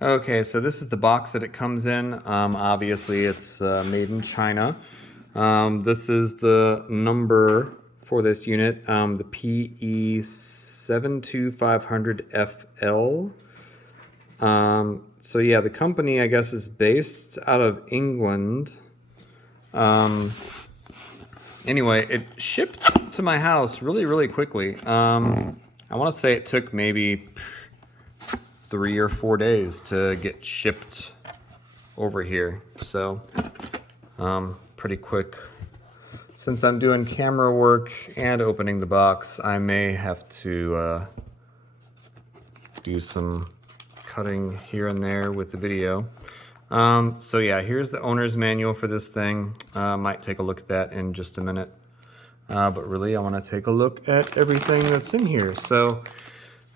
Okay, so this is the box that it comes in. Obviously, it's made in China. This is the number for this unit, the PE72500FL. So yeah, the company, I guess, is based out of England. Anyway, it shipped to my house really, really quickly. I want to say it took maybe 3 or 4 days to get shipped over here. So, pretty quick. Since I'm doing camera work and opening the box, I may have to do some cutting here and there with the video. So yeah, here's the owner's manual for this thing. Might take a look at that in just a minute. But really, I want to take a look at everything that's in here. So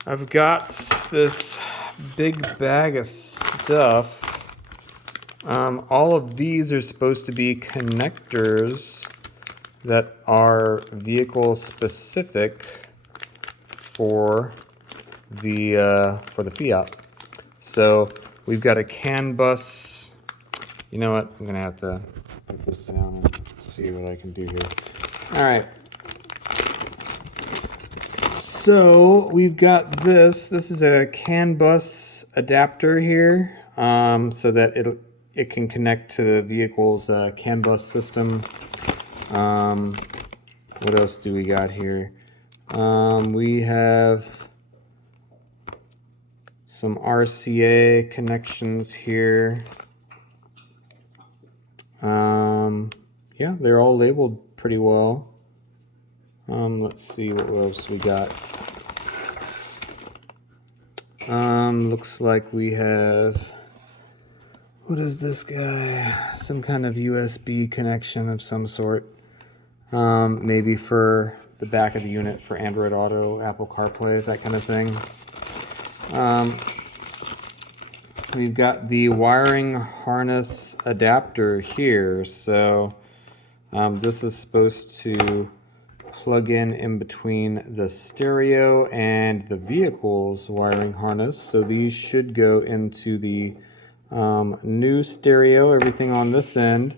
I've got this big bag of stuff. All of these are supposed to be connectors that are vehicle specific for the Fiat. So we've got a CAN bus. You know what? I'm gonna have to put this down and see what I can do here. All right. So we've got this. This is a CAN bus adapter here, so that it can connect to the vehicle's CAN bus system. What else do we got here? We have some RCA connections here. Yeah, they're all labeled pretty well. Let's see what else we got. Looks like we have, what is this guy? Some kind of USB connection of some sort. Maybe for the back of the unit for Android Auto, Apple CarPlay, that kind of thing. We've got the wiring harness adapter here. So this is supposed to plug in between the stereo and the vehicle's wiring harness. So these should go into the new stereo, everything on this end.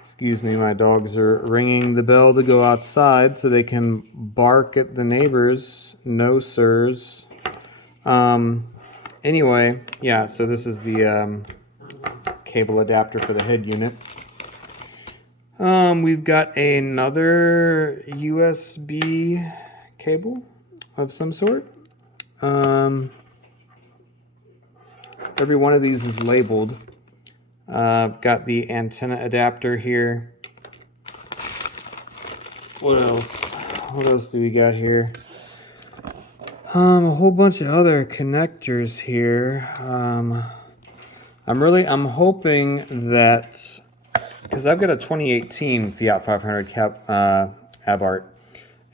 Excuse me, my dogs are ringing the bell to go outside so they can bark at the neighbors. No sirs. Anyway, yeah, so this is the cable adapter for the head unit. We've got another USB cable of some sort. Every one of these is labeled. I've got the antenna adapter here. What else? What else do we got here? A whole bunch of other connectors here. I'm hoping that, because I've got a 2018 Fiat 500 Abarth,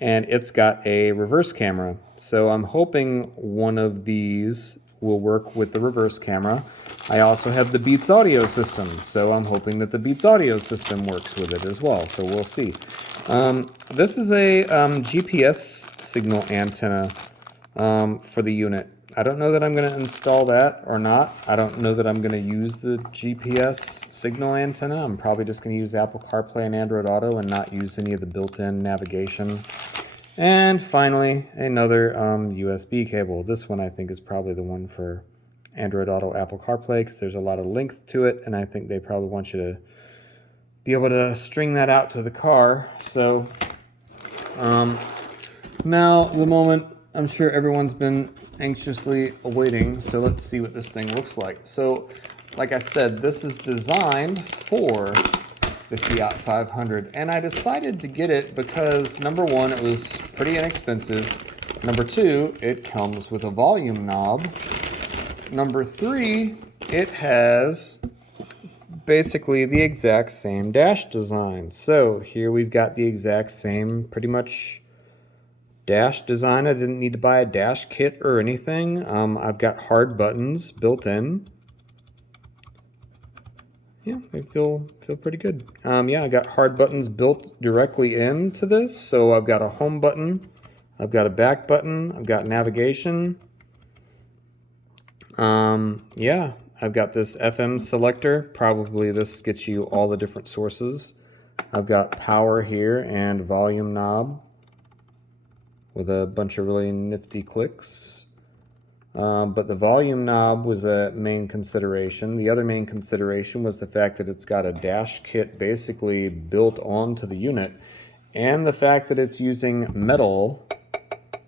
and it's got a reverse camera. So I'm hoping one of these will work with the reverse camera. I also have the Beats audio system, so I'm hoping that the Beats audio system works with it as well. So we'll see. This is a GPS signal antenna for the unit. I don't know that I'm going to install that or not. I don't know that I'm going to use the GPS signal antenna. I'm probably just going to use Apple CarPlay and Android Auto and not use any of the built-in navigation. And finally, another USB cable. This one I think is probably the one for Android Auto, Apple CarPlay, because there's a lot of length to it, and I think they probably want you to be able to string that out to the car. So now the moment I'm sure everyone's been anxiously awaiting, so let's see what this thing looks like. So like I said, this is designed for the Fiat 500, and I decided to get it because number one, it was pretty inexpensive. Number two, it comes with a volume knob. Number three, it has basically the exact same dash design. So here we've got the exact same, pretty much, dash design. I didn't need to buy a dash kit or anything. I've got hard buttons built in. Yeah, they feel pretty good. Yeah, I got hard buttons built directly into this. So I've got a home button, I've got a back button, I've got navigation. Yeah, I've got this FM selector. Probably this gets you all the different sources. I've got power here and volume knob with a bunch of really nifty clicks. But the volume knob was a main consideration. The other main consideration was the fact that it's got a dash kit basically built onto the unit, and the fact that it's using metal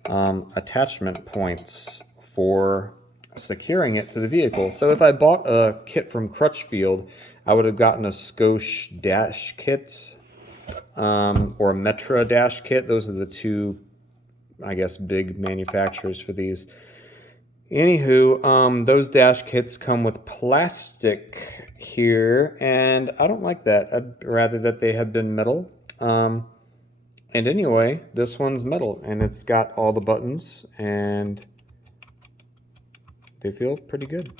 attachment points for securing it to the vehicle. So if I bought a kit from Crutchfield, I would have gotten a Scosche dash kit or a Metra dash kit. Those are the two, I guess, big manufacturers for these. Anywho, those dash kits come with plastic here, and I don't like that. I'd rather that they had been metal. And anyway, this one's metal, and it's got all the buttons, and they feel pretty good.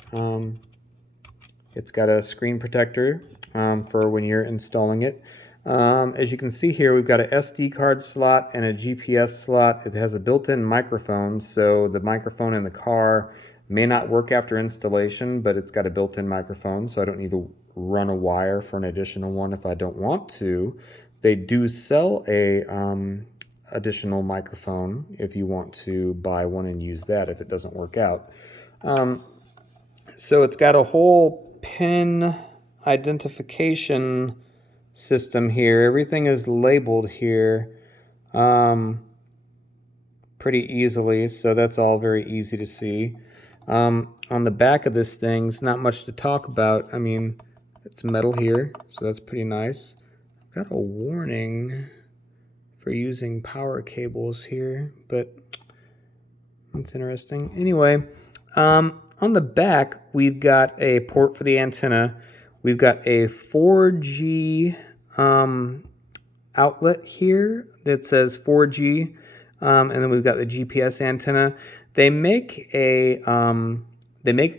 It's got a screen protector for when you're installing it. As you can see here, we've got a SD card slot and a GPS slot. It has a built-in microphone, so the microphone in the car may not work after installation, but it's got a built-in microphone, so I don't need to run a wire for an additional one if I don't want to. They do sell a additional microphone if you want to buy one and use that if it doesn't work out. So it's got a whole pin identification system here. Everything is labeled here pretty easily, so that's all very easy to see. On the back of this thing, it's not much to talk about. I mean, it's metal here, so that's pretty nice. Got a warning for using power cables here, but that's interesting. Anyway, on the back, we've got a port for the antenna. We've got a 4G outlet here that says 4G, and then we've got the GPS antenna. They make a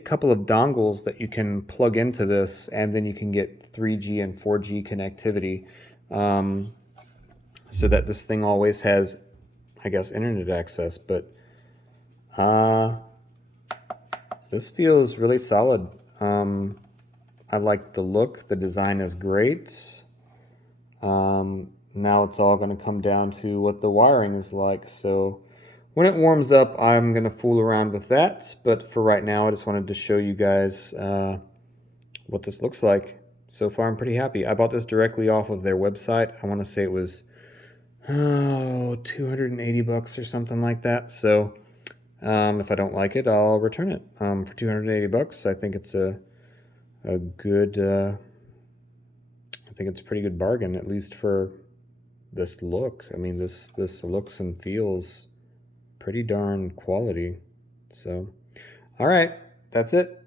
couple of dongles that you can plug into this, and then you can get 3G and 4G connectivity, so that this thing always has, I guess, internet access. But this feels really solid. I like the look. The design is great. Now it's all going to come down to what the wiring is like. So when it warms up, I'm going to fool around with that. But for right now, I just wanted to show you guys what this looks like. So far, I'm pretty happy. I bought this directly off of their website. I want to say it was $280 or something like that. So if I don't like it, I'll return it for $280. I think it's a good, I think it's a pretty good bargain, at least for this look. I mean, this looks and feels pretty darn quality. So, all right, that's it.